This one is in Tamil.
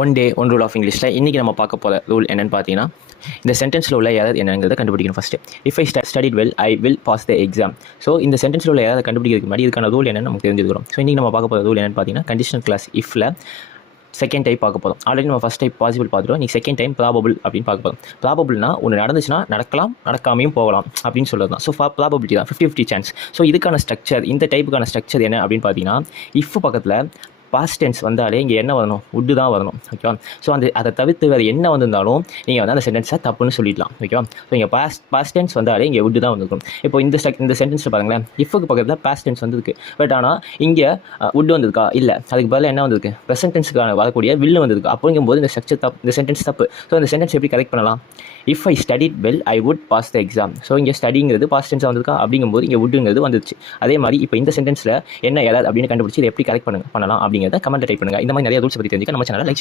One day one rule of இங்கிலீஷில் இன்றைக்கி நம்ம பார்க்க போகிற ரூல் என்னென்னு பார்த்தீங்கன்னா, இந்த சென்டென்ஸில் உள்ள எரர் என்னங்கிறத கண்டுபிடிக்கணும் first. If I studied well I will pass the exam. So இந்த சென்டென்ஸில் உள்ள எரரை கண்டுபிடிக்கிறதுக்கு முன்னாடி இதுக்கான ரூல் என்னென்னு நமக்கு தெரிஞ்சுக்கிறோம். ஸோ இன்றைக்கி நம்ம பார்க்க போகிற ரூல் என்னென்னு பார்த்தீங்கன்னா, கண்டிஷனல் கிளாஸ் இஃப்ல செகண்ட் டைப் பார்க்க போகிறோம். ஆல்ரெடி நம்ம ஃபஸ்ட் டைப் பாசிபிள் பார்த்துட்டோம். நீ செகண்ட் டைம் ப்ராபபிள் அப்படின்னு பார்க்க போகிறோம். ப்ராபபிள்னா ஒன்று நடந்துச்சுன்னா நடக்கலாம், நடக்காமையும் போகலாம் அப்படின்னு சொல்கிறது தான். ஸோ ப்ராபபிலிட்டி தான் 50-50 சான்ஸ். ஸோ இதுக்கான ஸ்ட்ரக்சர், இந்த டைப்புக்கான ஸ்ட்ரக்சர் என்ன அப்படின்னு பார்த்தீங்கன்னா, இஃப் பக்கத்தில் பாஸ்ட் டென்ஸ் வந்தாலே இங்கே என்ன வரணும், உட்டு தான் வரணும். ஓகேவா? ஸோ அதை தவிர்த்து வேறு என்ன வந்திருந்தாலும் நீங்கள் வந்து அந்த சென்டென்ஸை தப்புன்னு சொல்லிடலாம். ஓகேவா? ஸோ இங்கே பாஸ்ட் டென்ஸ் வந்தாலே இங்கே உட்டு தான் வந்துருக்கும். இப்போ இந்த சென்டென்ஸில் பாருங்களேன், இஃப்க்கு பக்கத்தில் பாஸ்ட் டென்ஸ் வந்துருக்கு. பட் ஆனால் இங்கே உட்டு வந்திருக்கா? இல்லை. அதுக்கு பதிலாக என்ன வந்திருக்கு? ப்ரெசென்ட் டென்ஸுக்கான வரக்கூடிய வில்லு வந்திருக்கு. அப்படிங்கும்போது இந்த ஸ்ட்ரக்சர் தப்பு, இந்த சென்டென்ஸ் தப்பு. ஸோ இந்த சென்டென்ஸ் எப்படி கரெக்ட் பண்ணலாம்? If I studied well I would pass the exam. So இங்கே ஸ்டடிங்கிறது பாஸ்ட் டென்ஸாக வந்திருக்கா? அப்படிங்கும்போது இங்கே உட்டுங்கிறது வந்துருச்சு. அதே மாதிரி இப்போ இந்த சென்டென்ஸில் என்ன எரர் அப்படின்னு கண்டுபிடிச்சி இதை எப்படி கரெக்ட் பண்ணலாம் அப்படிங்கிறத கமெண்ட்டில் டைப் பண்ணுங்கள். இந்த மாதிரி நிறைய ரூல்ஸ் பற்றி தெரிஞ்சுக்க நம்ம சேனலை லைக்